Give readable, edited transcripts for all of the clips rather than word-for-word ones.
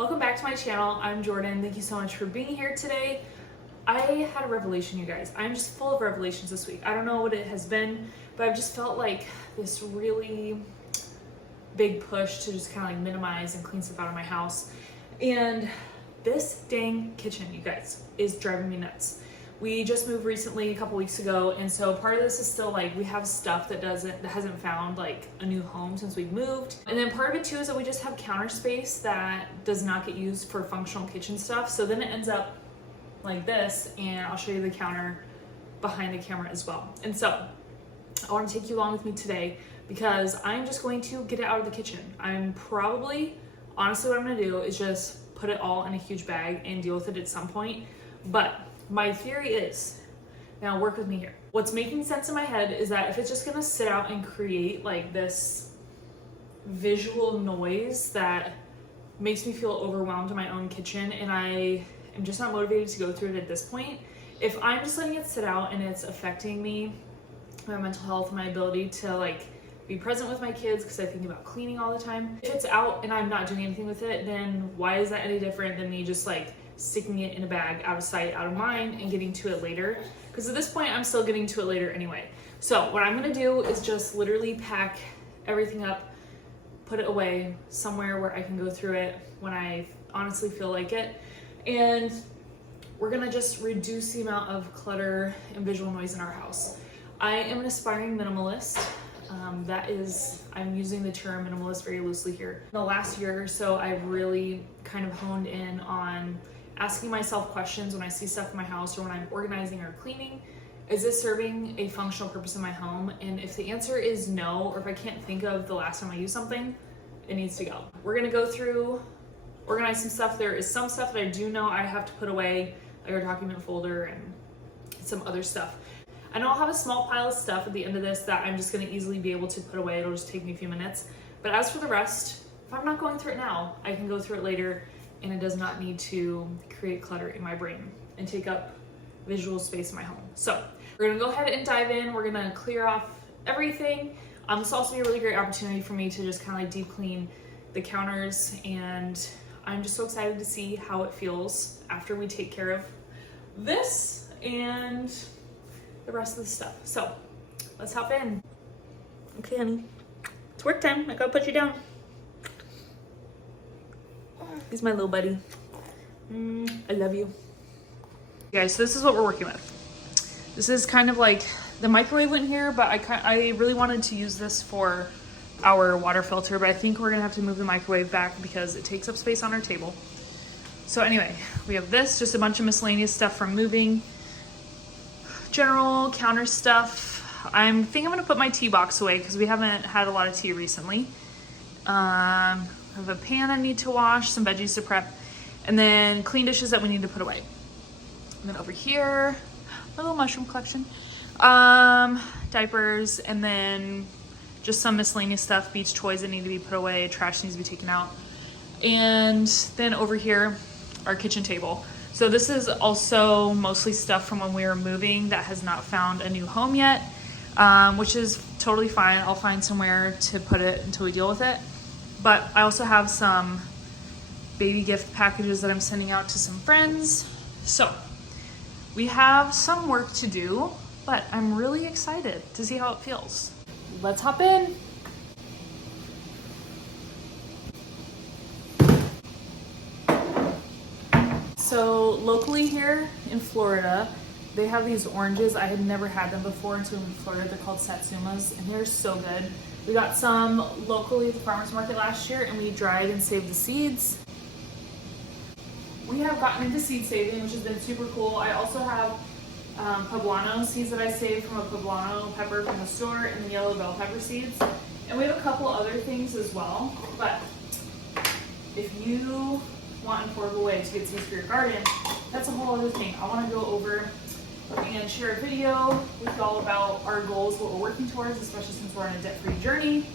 Welcome back to my channel. I'm Jordyn. Thank you so much for being here today. I had a revelation, you guys. I'm just full of revelations this week. I don't know what it has been, but I've just felt like this really big push to just kind of like minimize and clean stuff out of my house. And this dang kitchen, you guys, is driving me nuts. We just moved recently a couple weeks ago, and so part of this is still like we have stuff that hasn't found like a new home since we've moved. And then part of it too is that we just have counter space that does not get used for functional kitchen stuff. So then it ends up like this, and I'll show you the counter behind the camera as well. And so I want to take you along with me today because I'm just going to get it out of the kitchen. Honestly, what I'm going to do is just put it all in a huge bag and deal with it at some point. But my theory is, now work with me here. What's making sense in my head is that if it's just gonna sit out and create like this visual noise that makes me feel overwhelmed in my own kitchen, and I am just not motivated to go through it at this point, if I'm just letting it sit out and it's affecting me, my mental health, my ability to like be present with my kids because I think about cleaning all the time, if it's out and I'm not doing anything with it, then why is that any different than me just like sticking it in a bag, out of sight, out of mind, and getting to it later? Because at this point, I'm still getting to it later anyway. So what I'm gonna do is just literally pack everything up, put it away somewhere where I can go through it when I honestly feel like it. And we're gonna just reduce the amount of clutter and visual noise in our house. I am an aspiring minimalist. I'm using the term minimalist very loosely here. In the last year or so, I've really kind of honed in on asking myself questions when I see stuff in my house or when I'm organizing or cleaning. Is this serving a functional purpose in my home? And if the answer is no, or if I can't think of the last time I used something, it needs to go. We're gonna go through, organize some stuff. There is some stuff that I do know I have to put away, like our document folder and some other stuff. I know I'll have a small pile of stuff at the end of this that I'm just gonna easily be able to put away. It'll just take me a few minutes. But as for the rest, if I'm not going through it now, I can go through it later, and it does not need to create clutter in my brain and take up visual space in my home. So we're gonna go ahead and dive in. We're gonna clear off everything. This will also be a really great opportunity for me to just kind of like deep clean the counters, and I'm just so excited to see how it feels after we take care of this and the rest of the stuff. So let's hop in. Okay, honey, it's work time. I gotta put you down. He's my little buddy. I love you. Guys, so this is what we're working with. This is kind of like, the microwave went here, but I really wanted to use this for our water filter, but I think we're gonna have to move the microwave back because it takes up space on our table. So anyway, we have this, just a bunch of miscellaneous stuff from moving. General counter stuff. I think I'm gonna put my tea box away because we haven't had a lot of tea recently. I have a pan I need to wash, some veggies to prep, and then clean dishes that we need to put away. And then over here, my little mushroom collection. Diapers, and then just some miscellaneous stuff, beach toys that need to be put away, trash needs to be taken out. And then over here, our kitchen table. So this is also mostly stuff from when we were moving that has not found a new home yet, which is totally fine. I'll find somewhere to put it until we deal with it. But I also have some baby gift packages that I'm sending out to some friends. So we have some work to do, but I'm really excited to see how it feels. Let's hop in. So locally here in Florida, they have these oranges. I had never had them before until we moved to Florida. They're called satsumas, and they're so good. We got some locally at the farmer's market last year, and we dried and saved the seeds. We have gotten into seed saving, which has been super cool. I also have poblano seeds that I saved from a poblano pepper from the store, and the yellow bell pepper seeds. And we have a couple other things as well. But if you want an affordable way to get seeds for your garden, that's a whole other thing. I want to go over and share a video with you all about our goals, what we're working towards, especially since we're on a debt-free journey.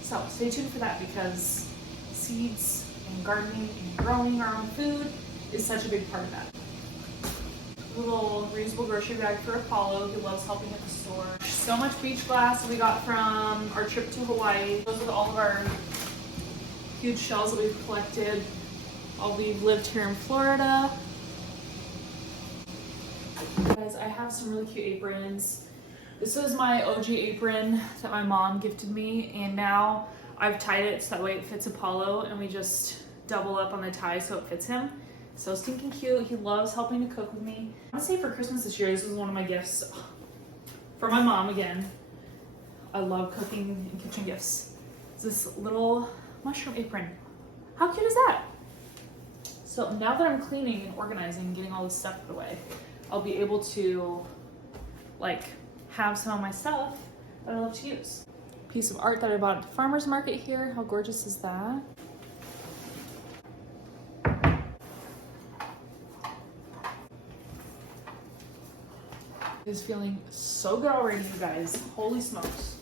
So stay tuned for that, because seeds and gardening and growing our own food is such a big part of that. A little reusable grocery bag for Apollo, who loves helping at the store. So much beach glass we got from our trip to Hawaii. Those are all of our huge shells that we've collected. We've lived here in Florida. Guys, I have some really cute aprons. This was my OG apron that my mom gifted me, and now I've tied it so that way it fits Apollo, and we just double up on the tie so it fits him. So stinking cute. He loves helping to cook with me. I want to say for Christmas this year, this was one of my gifts for my mom again. I love cooking and kitchen gifts. It's this little mushroom apron. How cute is that? So now that I'm cleaning and organizing and getting all this stuff put away, I'll be able to like have some of my stuff that I love to use. Piece of art that I bought at the farmer's market here. How gorgeous is that? It's feeling so good already, you guys. Holy smokes.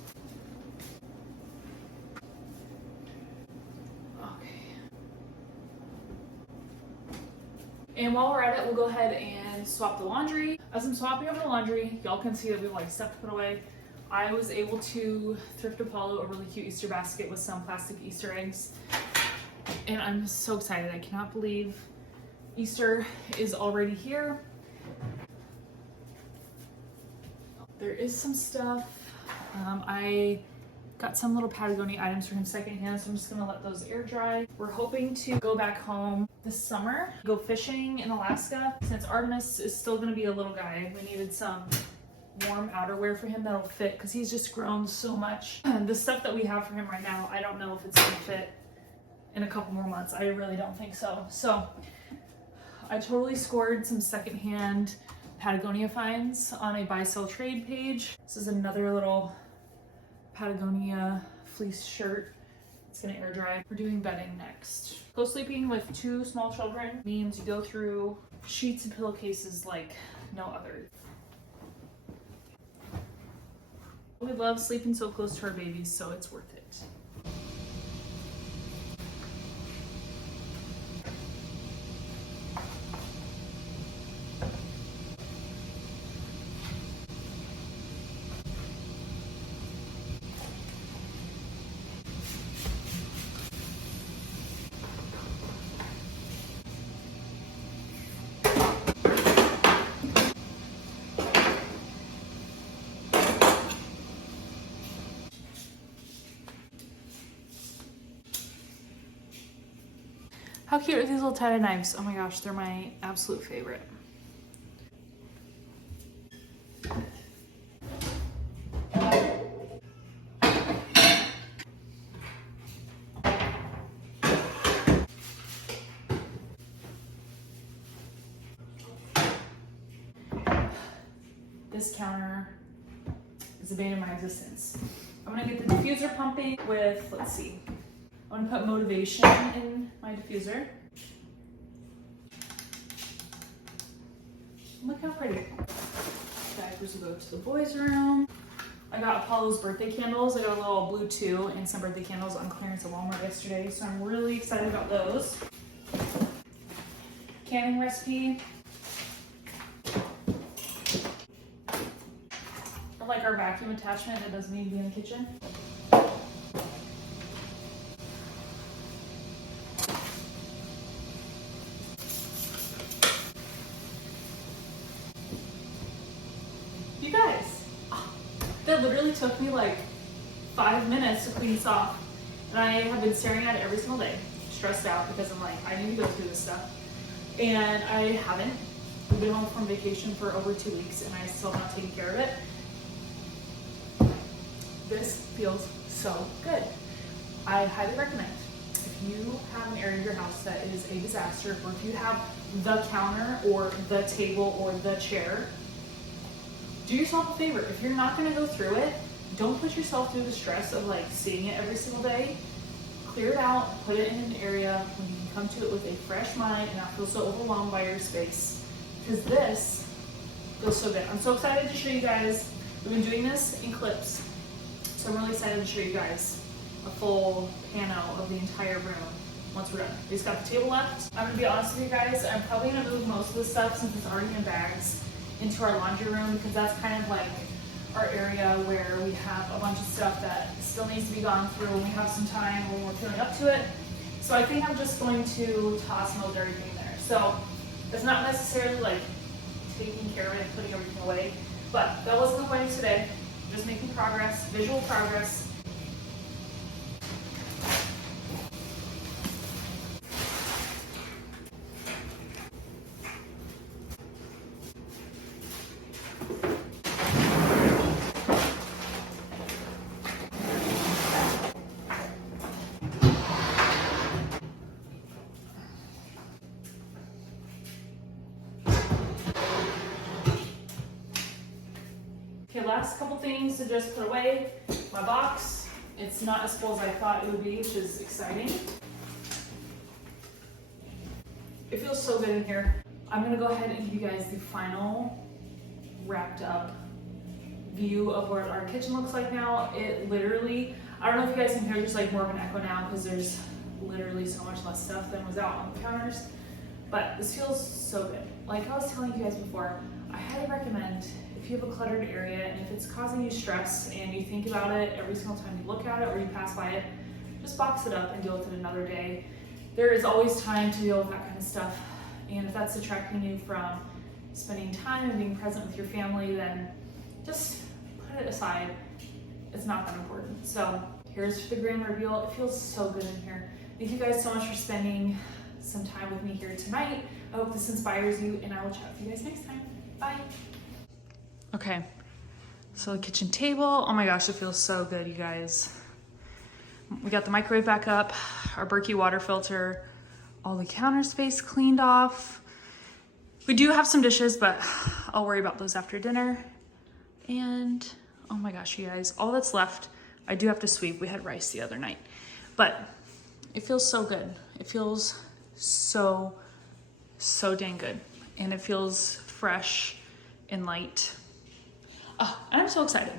And while we're at it, we'll go ahead and swap the laundry. As I'm swapping over the laundry, y'all can see that we have like stuff to put away. I was able to thrift Apollo a really cute Easter basket with some plastic Easter eggs. And I'm so excited. I cannot believe Easter is already here. There is some stuff. I got some little Patagonia items for him secondhand, so I'm just gonna let those air dry. We're hoping to go back home this summer, go fishing in Alaska. Since Artemis is still gonna be a little guy, we needed some warm outerwear for him that'll fit because he's just grown so much. The stuff that we have for him right now, I don't know if it's gonna fit in a couple more months. I really don't think so. So I totally scored some secondhand Patagonia finds on a buy sell trade page. This is another little Patagonia fleece shirt. It's gonna air dry. We're doing bedding next. Co-sleeping with 2 small children means you go through sheets and pillowcases like no other. We love sleeping so close to our babies, so it's worth it. How cute are these little tie-dye knives? Oh my gosh, they're my absolute favorite. This counter is the bane of my existence. I'm gonna get the diffuser pumping with, let's see, I'm gonna put motivation in my diffuser. Look how pretty. Diapers will go to the boys' room. I got Apollo's birthday candles. I got a little blue too and some birthday candles on clearance at Walmart yesterday, so I'm really excited about those. Canning recipe. I like our vacuum attachment that doesn't need to be in the kitchen. You guys, that literally took me like 5 minutes to clean this off. And I have been staring at it every single day, stressed out because I'm like, I need to go through this stuff. And I haven't. We've been home from vacation for over 2 weeks and I still have not taken care of it. This feels so good. I highly recommend. If you have an area of your house that is a disaster, or if you have the counter or the table or the chair, do yourself a favor. If you're not gonna go through it, don't put yourself through the stress of like seeing it every single day. Clear it out, put it in an area when you can come to it with a fresh mind and not feel so overwhelmed by your space. Because this feels so good. I'm so excited to show you guys. We've been doing this in clips, so I'm really excited to show you guys a full pano of the entire room once we're done. We just got the table left. I'm gonna be honest with you guys, I'm probably gonna move most of this stuff since it's already in bags into our laundry room because that's kind of like our area where we have a bunch of stuff that still needs to be gone through when we have some time when we're feeling up to it. So I think I'm just going to toss most everything there. So it's not necessarily like taking care of it and putting everything away, but that wasn't the point of today. I'm just making progress, visual progress. Okay, last couple things to just put away. My box, it's not as full as I thought it would be, which is exciting. It feels so good in here. I'm gonna go ahead and give you guys the final wrapped up view of what our kitchen looks like now. It literally, I don't know if you guys can hear, there's like more of an echo now because there's literally so much less stuff than was out on the counters. But this feels so good. Like I was telling you guys before, I highly recommend if you have a cluttered area and if it's causing you stress and you think about it every single time you look at it or you pass by it, just box it up and deal with it another day. There is always time to deal with that kind of stuff. And if that's detracting you from spending time and being present with your family, then just put it aside. It's not that important. So here's the grand reveal. It feels so good in here. Thank you guys so much for spending some time with me here tonight. I hope this inspires you, and I will chat with you guys next time. Bye. Okay, so the kitchen table, oh my gosh, it feels so good, you guys. We got the microwave back up, our Berkey water filter, all the counter space cleaned off. We do have some dishes, but I'll worry about those after dinner. And oh my gosh, you guys, all that's left, I do have to sweep. We had rice the other night, but it feels so good. It feels so dang good. And it feels fresh and light. Oh, and I'm so excited.